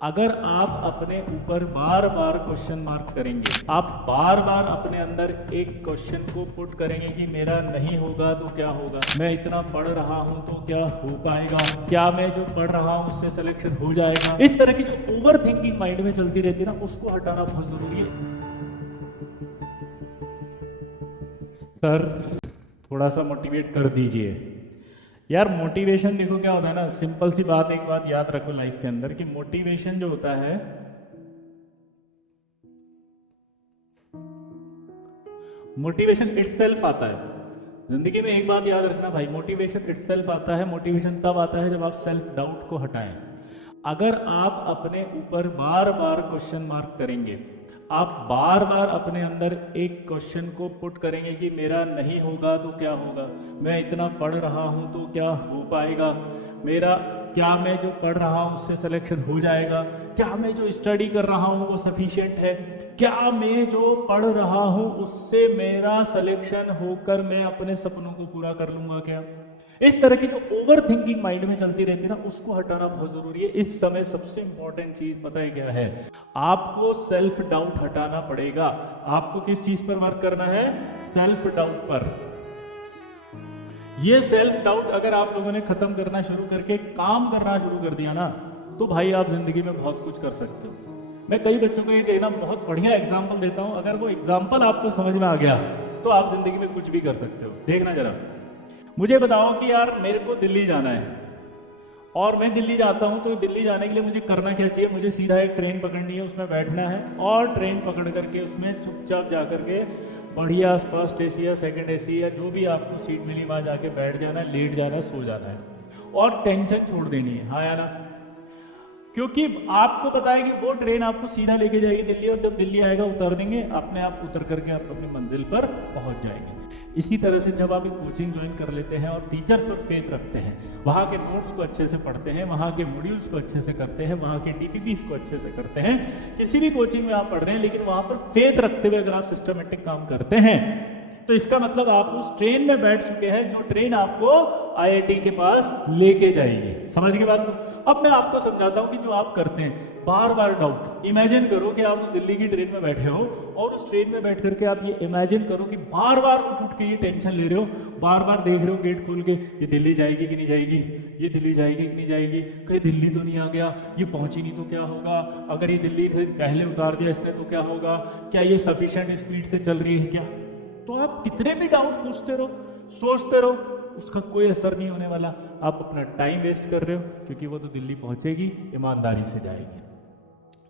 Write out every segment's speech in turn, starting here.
अगर आप अपने ऊपर बार बार क्वेश्चन मार्क करेंगे, आप बार बार अपने अंदर एक क्वेश्चन को पुट करेंगे कि मेरा नहीं होगा तो क्या होगा, मैं इतना पढ़ रहा हूं तो क्या हो पाएगा, क्या मैं जो पढ़ रहा हूं उससे सिलेक्शन हो जाएगा, इस तरह की जो ओवर थिंकिंग माइंड में चलती रहती है ना, उसको हटाना बहुत जरूरी है। सर थोड़ा सा मोटिवेट कर दीजिए यार। मोटिवेशन देखो क्या होता है ना, सिंपल सी बात, एक बात याद रखो लाइफ के अंदर कि मोटिवेशन जो होता है, मोटिवेशन इटसेल्फ आता है जिंदगी में। एक बात याद रखना भाई, मोटिवेशन इटसेल्फ आता है। मोटिवेशन तब आता है जब आप सेल्फ डाउट को हटाएं। अगर आप अपने ऊपर बार बार क्वेश्चन मार्क करेंगे, आप बार बार अपने अंदर एक क्वेश्चन को पुट करेंगे कि मेरा नहीं होगा तो क्या होगा, मैं इतना पढ़ रहा हूं तो क्या हो पाएगा, मेरा क्या मैं जो पढ़ रहा हूं उससे सिलेक्शन हो जाएगा, क्या मैं जो स्टडी कर रहा हूं वो सफिशिएंट है, क्या मैं जो पढ़ रहा हूं उससे मेरा सिलेक्शन होकर मैं अपने सपनों को पूरा कर लूंगा क्या। इस तरह की जो ओवर थिंकिंग माइंड में चलती रहती है ना, उसको हटाना बहुत जरूरी है। इस समय सबसे इंपॉर्टेंट चीज पता है क्या है, आपको सेल्फ डाउट हटाना पड़ेगा। आपको किस चीज पर वर्क करना है, सेल्फ डाउट पर। ये सेल्फ डाउट अगर आप लोगों ने खत्म करना शुरू करके काम करना शुरू कर दिया ना, तो भाई आप जिंदगी में बहुत कुछ कर सकते हो। मैं कई बच्चों को ये कहना बहुत बढ़िया एग्जाम्पल देता हूं, अगर वो एग्जाम्पल आपको समझ में आ गया तो आप जिंदगी में कुछ भी कर सकते हो। देखना जरा, मुझे बताओ कि यार मेरे को दिल्ली जाना है और मैं दिल्ली जाता हूं, तो दिल्ली जाने के लिए मुझे करना क्या चाहिए, मुझे सीधा एक ट्रेन पकड़नी है, उसमें बैठना है और ट्रेन पकड़ करके उसमें चुपचाप जा करके बढ़िया फर्स्ट एसी या सेकंड एसी या जो भी आपको सीट मिली वहां जाके बैठ जाना है, लेट जाना है, सो जाना है और टेंशन छोड़ देनी है। हाँ या ना? क्योंकि आपको पता है कि वो ट्रेन आपको सीधा लेके जाएगी दिल्ली, और जब दिल्ली आएगा उतर देंगे, अपने आप उतर करके आप अपनी मंजिल पर पहुंच जाएंगे। इसी तरह से जब आप एक कोचिंग ज्वाइन कर लेते हैं और टीचर्स पर फेथ रखते हैं, वहाँ के नोट्स को अच्छे से पढ़ते हैं, वहाँ के मॉड्यूल्स को अच्छे से करते हैं, वहाँ के डीपीपीस को अच्छे से करते हैं, किसी भी कोचिंग में आप पढ़ रहे हैं लेकिन वहाँ पर फेथ रखते हुए अगर आप सिस्टमेटिक काम करते हैं, तो इसका मतलब आप उस ट्रेन में बैठ चुके हैं जो ट्रेन आपको आईआईटी के पास लेके जाएगी। समझ के बात को? अब मैं आपको समझाता हूं कि जो आप करते हैं बार बार डाउट, इमेजिन करो कि आप उस दिल्ली की ट्रेन में बैठे हो और उस ट्रेन में बैठ करके आप ये इमेजिन करो कि बार बार उठ के ये टेंशन ले रहे हो, बार बार देख रहे हो गेट खोल के, ये दिल्ली जाएगी कि नहीं जाएगी, ये दिल्ली जाएगी कि नहीं जाएगी, कहीं दिल्ली तो नहीं आ गया, ये पहुंची नहीं तो क्या होगा, अगर ये दिल्ली से पहले उतार दिया इसने तो क्या होगा, क्या ये सफिशिएंट स्पीड से चल रही है क्या। तो आप कितने भी डाउट पूछते रहो, सोचते रहो, उसका कोई असर नहीं होने वाला। आप अपना टाइम वेस्ट कर रहे हो, क्योंकि वो तो दिल्ली पहुंचेगी, ईमानदारी से जाएगी।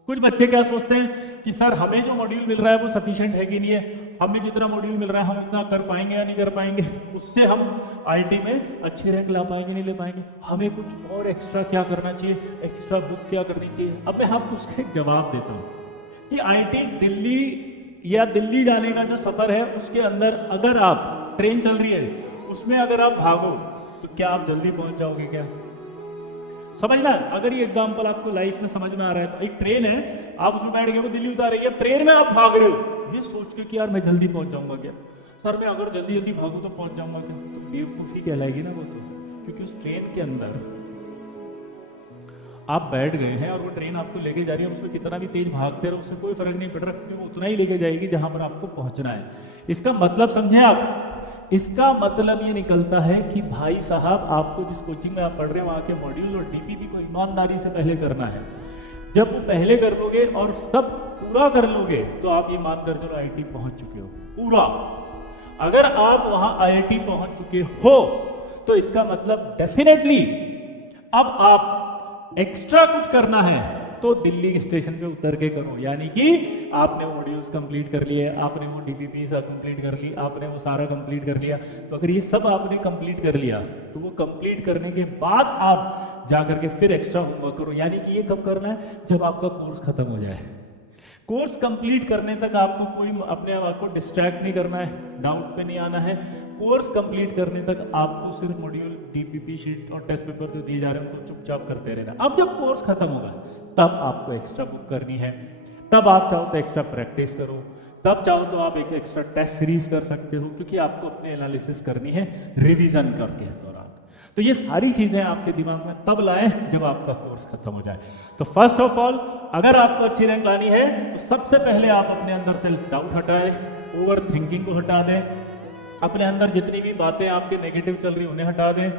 कुछ बच्चे क्या सोचते हैं कि सर हमें जो मॉड्यूल मिल रहा है वो सफिशिएंट है कि नहीं है, हमें जितना मॉड्यूल मिल रहा है हम उतना कर पाएंगे या नहीं कर पाएंगे, उससे हम आईआईटी में अच्छी रैंक ला पाएंगे नहीं ले पाएंगे, हमें कुछ और एक्स्ट्रा क्या करना चाहिए, एक्स्ट्रा बुक क्या करनी चाहिए। अब मैं आपको उसका एक जवाब देता हूँ कि आईआईटी दिल्ली या दिल्ली जाने का जो सफर है उसके अंदर अगर आप, ट्रेन चल रही है उसमें अगर आप भागो तो क्या आप जल्दी पहुंच जाओगे क्या। समझना, अगर ये एग्जांपल आपको लाइफ में समझ में आ रहा है, तो एक ट्रेन है, आप उसमें बैठ गए, वो दिल्ली उतार रही है, ट्रेन में आप भाग रहे हो ये सोच के कि यार मैं जल्दी पहुंच जाऊंगा क्या, सर मैं अगर जल्दी जल्दी भागू तो पहुंच जाऊंगा क्या, तो बेवकूफी कहलाएगी ना वो तो। क्योंकि उस ट्रेन के अंदर आप बैठ गए हैं और वो ट्रेन आपको लेके जा रही है, उसमें कितना भी तेज भागते रहो उससे कोई फर्क नहीं पड़ रहा, क्योंकि वो उतना ही लेके जाएगी जहां पर आपको पहुंचना है। इसका मतलब समझे आप, इसका मतलब ये निकलता है कि भाई साहब आपको जिस कोचिंग में आप पढ़ रहे हैं वहां के मॉड्यूल और डीपीपी को ईमानदारी से पहले करना है। जब वो पहले कर लोगे और सब पूरा कर लोगे तो आप ये मानकर चलो आईआईटी पहुंच चुके हो पूरा। अगर आप वहां आईआईटी पहुंच चुके हो तो इसका मतलब डेफिनेटली अब आप एक्स्ट्रा कुछ करना है तो दिल्ली स्टेशन पे उतर के करो, यानी कि आपने वो मॉड्यूल्स कंप्लीट कर लिए, आपने वो डीपीपी कंप्लीट कर ली, आपने वो सारा कंप्लीट कर लिया। तो अगर ये सब आपने कंप्लीट कर लिया तो वो कंप्लीट करने के बाद आप जाकर के फिर एक्स्ट्रा होमवर्क करो, यानी कि ये कब करना है, जब आपका कोर्स खत्म हो जाए। कोर्स कंप्लीट करने तक आपको कोई अपने आप को डिस्ट्रैक्ट नहीं करना है, डाउट पे नहीं आना है। कोर्स कंप्लीट करने तक आपको सिर्फ मॉड्यूल, डीपीपी शीट और टेस्ट पेपर जो दिए जा रहे हैं उनको चुपचाप करते रहना। अब जब कोर्स खत्म होगा तब आपको एक्स्ट्रा बुक करनी है, तब आप चाहो तो एक्स्ट्रा प्रैक्टिस करो, तब चाहो तो आप एक एक्स्ट्रा टेस्ट सीरीज कर सकते हो, क्योंकि आपको अपने एनालिसिस करनी है रिवीजन करके दौरान। तो ये सारी चीजें आपके दिमाग में तब लाएं जब आपका कोर्स खत्म हो जाए। तो फर्स्ट ऑफ ऑल, अगर आपको अच्छी रैंक लानी है तो सबसे पहले आप अपने अंदर सेल्फ डाउट हटाएं, ओवर थिंकिंग को हटा दें, अपने अंदर जितनी भी बातें आपके नेगेटिव चल रही उन्हें हटा दें,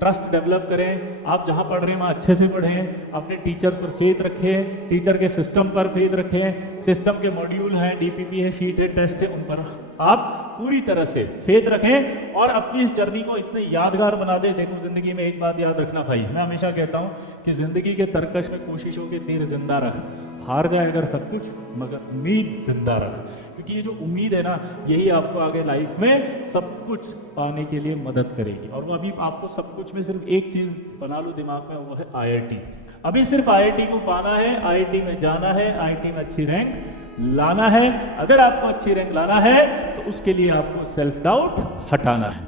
ट्रस्ट डेवलप करें। आप जहाँ पढ़ रहे हैं वहाँ अच्छे से पढ़ें, अपने टीचर्स पर फेथ रखें, टीचर के सिस्टम पर फेथ रखें, सिस्टम के मॉड्यूल हैं, डीपीपी है, शीट है, टेस्ट है, उन पर आप पूरी तरह से फेथ रखें और अपनी इस जर्नी को इतने यादगार बना दें। देखो, जिंदगी में एक बात याद रखना भाई, मैं हमेशा कहता हूँ कि जिंदगी के तरकश में कोशिशों के तीर जिंदा रख, हार जाए अगर सब कुछ मगर उम्मीद जिंदा रख, क्योंकि ये जो उम्मीद है ना, यही आपको आगे लाइफ में सब कुछ पाने के लिए मदद करेगी। और वो अभी आपको सब कुछ में सिर्फ एक चीज बना लो दिमाग में, वो है IIT। अभी सिर्फ IIT को पाना है, IIT में जाना है, IIT में अच्छी रैंक लाना है। अगर आपको अच्छी रैंक लाना है तो उसके लिए आपको सेल्फ डाउट हटाना है।